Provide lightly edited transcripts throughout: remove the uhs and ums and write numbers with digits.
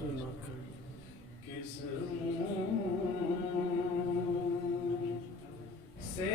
کس منہ سے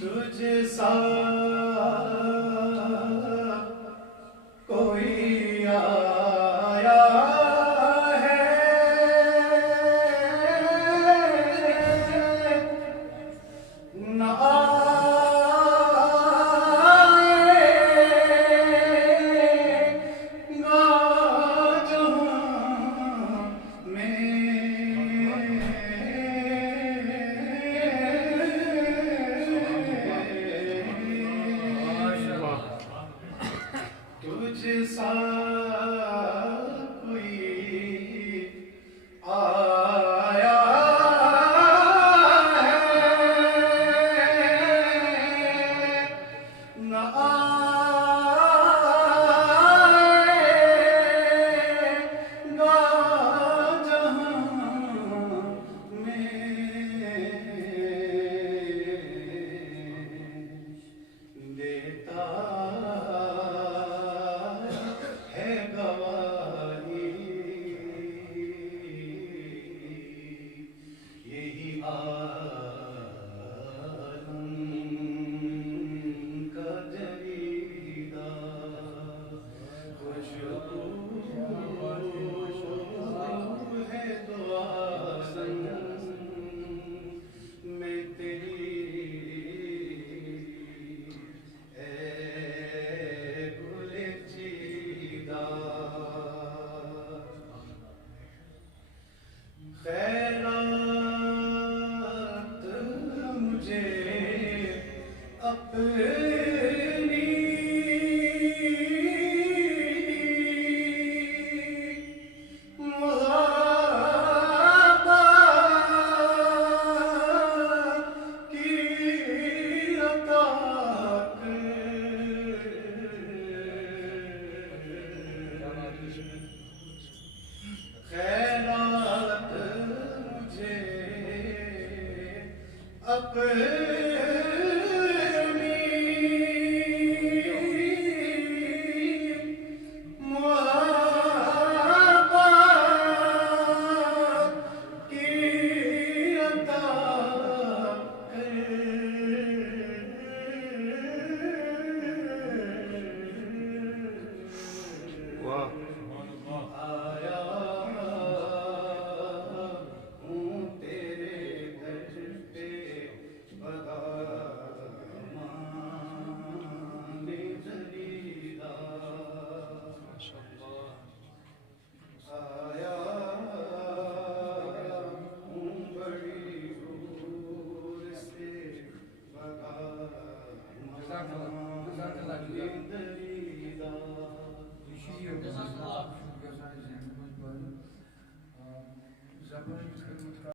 تجھ سا کوئی آیا ہے نہ آئے گا جہاں میں تجھ سا کوئی آیا ہے نہ آئے گا جہاں میں دیتا یہی عالم کا جریدہ خوشبو ہے تو عالم میں تیری اے گل چیدہ خیرات مجھے اپنی محبت کی عطا خیرات مجھے اپنی محبت کی عطا آیا ہوں تیرے گھر پہ بغانے دریدہ آیا ہوں بڑی دور سے بغانے دریدہ